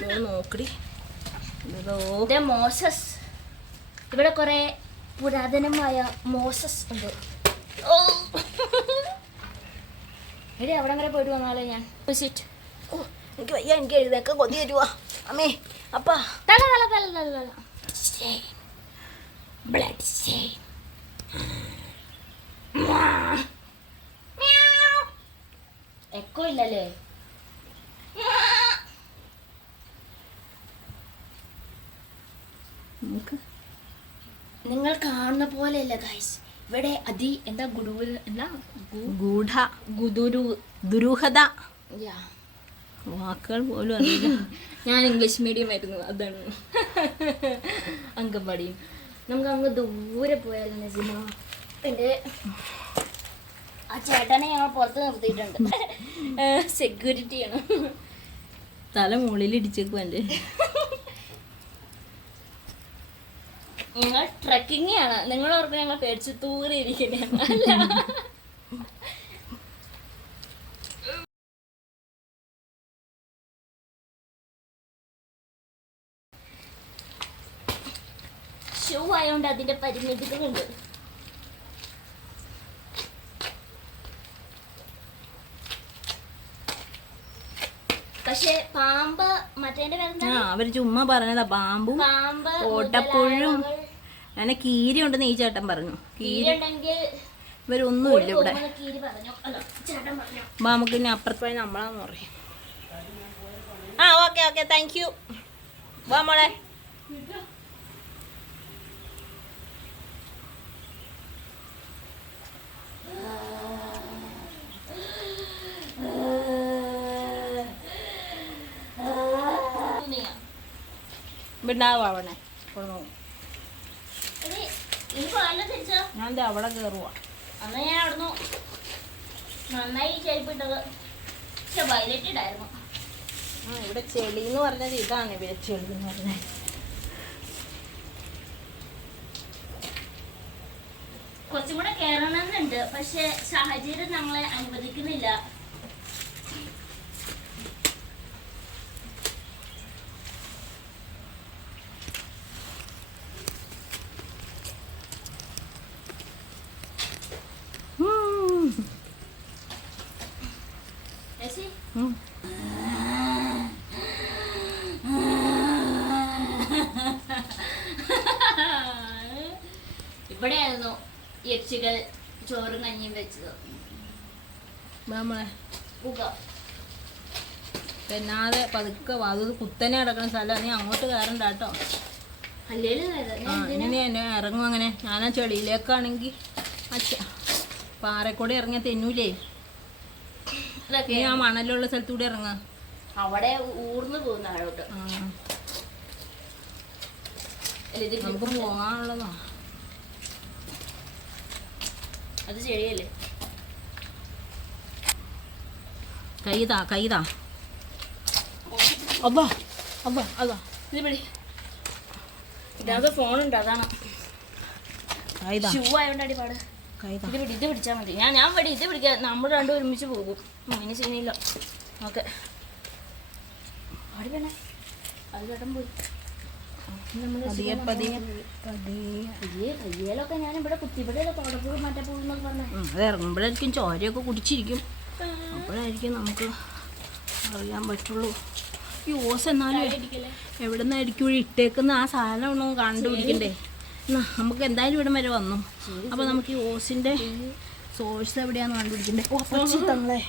നോക്കടി Moses. ഇവിടെ കുറെ പുരാതനമായ മോസസ് ഉണ്ട്. എടി അവിടെ വരെ പോയിട്ട് വന്നാലോ ഞാൻ. എനിക്ക് വയ്യ, എനിക്ക് എഴുതേക്ക കൊതി തരുവാ അമ്മേ. അപ്പാ തല തല തല തല തല ബ്ലഡ് സ്റ്റെയിൻ. എക്കോ ഇല്ലല്ലേ? നിങ്ങൾ കാണുന്ന പോലെയല്ല ഗൈസ്. ഇവിടെ എന്താ ദുരൂഹത വാക്കുകൾ പോലും അറിയില്ല. ഞാൻ ഇംഗ്ലീഷ് മീഡിയം ആയിരുന്നു, അതാണ് അങ്കൻവാടിയും. നമുക്ക് അങ്ങ് ദൂരെ പോയാൽ നസിമ. എൻ്റെ ആ ചേട്ടനെ ഞങ്ങൾ പുറത്ത് നിർത്തിയിട്ടുണ്ട്, സെക്യൂരിറ്റിയാണ്. തല മുകളിൽ ഇടിച്ചേക്കും എൻ്റെ. ഞങ്ങൾ ട്രക്കിംഗ് ആണ്. നിങ്ങളോർക്ക് ഞങ്ങൾ പേടിച്ച് തൂറിയിരിക്കുന്നതാണ്. അല്ല, ഷൂ ആയതുകൊണ്ട് അതിന്റെ പരിമിതികളുണ്ട്. പക്ഷെ പാമ്പ് അവര് ചുമ്മാ പറഞ്ഞതാ. പാമ്പും ഓട്ടപ്പുഴും അങ്ങനെ കീരി ഉണ്ടെന്ന് ഈ ചേട്ടൻ പറഞ്ഞു. കീരി ഇവരൊന്നുമില്ല ഇവിടെ. നമുക്ക് ഇനി അപ്പുറത്ത് പോയി നമ്മളാന്ന് പറയും. Okay okay, thank you. വാ മോളെ. ഉണ്ടാവണേ ഞാൻ അവിടെ കയറുവാ. അന്ന് ഞാൻ അവിടുന്ന് നന്നായി ചെരുപ്പിട്ടത്. പക്ഷെ വയലറ്റഡ് ആയിരുന്നു. ഇവിടെ ചെളി എന്ന് പറഞ്ഞത് ഇതാണ്. ഇവിടെ ചെളി എന്ന് പറഞ്ഞത് കുറച്ചും കൂടെ കയറണമെന്നുണ്ട്, പക്ഷെ സാഹചര്യം നമ്മളെ അനുവദിക്കുന്നില്ല. ഇവിടെയായിരുന്നു യക്ഷികൾ ചോറും കഞ്ഞിയും വെച്ചത്. പെണ്ണാതെ പതുക്കെ അത് കുത്തനെ കിടക്കുന്ന സ്ഥലമാണ്. നീ അങ്ങോട്ട് കയറണ്ട കേട്ടോ. ഇങ്ങനെ എന്നെ ഇറങ്ങും. അങ്ങനെ ഞാൻ ആ ചെടിയിലേക്കാണെങ്കിൽ പാറക്കൂടെ ഇറങ്ങിയ തെന്നൂലേ. ആ മണലുള്ള സ്ഥലത്തൂടെ ഇറങ്ങാ. അവിടെ ഊർന്നു പോകുന്ന ആളോട്ട് നമുക്ക് പോകാനുള്ളതാ. അത് ചെടിയല്ലേ? കൈതാ അതാ അതാ അതാ ഇത് പിടി. ഇതിനകത്ത് ഫോണുണ്ട്, അതാണ്. ഷൂ ആയോണ്ട് അടിപാട്. ഇത് പിടിച്ചാൽ മതി. ഞാൻ വടി ഇത് പിടിക്കാം. നമ്മൾ രണ്ടും ഒരുമിച്ച് പോകും. അതിന് ചെയ്യുന്നില്ല. ഓക്കെ, അവിടെ വേണേ അത് ചേട്ടൻ പോയി. കയ്യേലൊക്കെ ഞാൻ ഇവിടെ കുത്തിപ്പിടിയല്ലോ. തോടപ്പൂ മറ്റേ പൂന്നൊക്കെ പറഞ്ഞേ. അത് ഇറങ്ങുമ്പോഴായിരിക്കും ചോരയൊക്കെ കുടിച്ചിരിക്കും. അപ്പോഴായിരിക്കും നമുക്ക് അറിയാൻ പറ്റുള്ളൂ. ഈ ഓസ് എന്നാലും എവിടെ നിന്നായിരിക്കും ഇട്ടേക്കുന്ന ആ സാധനം ഒന്നും കണ്ടുപിടിക്കണ്ടേ. നമുക്ക് എന്തായാലും ഇവിടെ വരെ വന്നു. അപ്പോൾ നമുക്ക് ഈ ഓസിൻ്റെ സോഴ്സ് എവിടെയാണെന്ന് കണ്ടുപിടിക്കണ്ടേ. തങ്ങളെ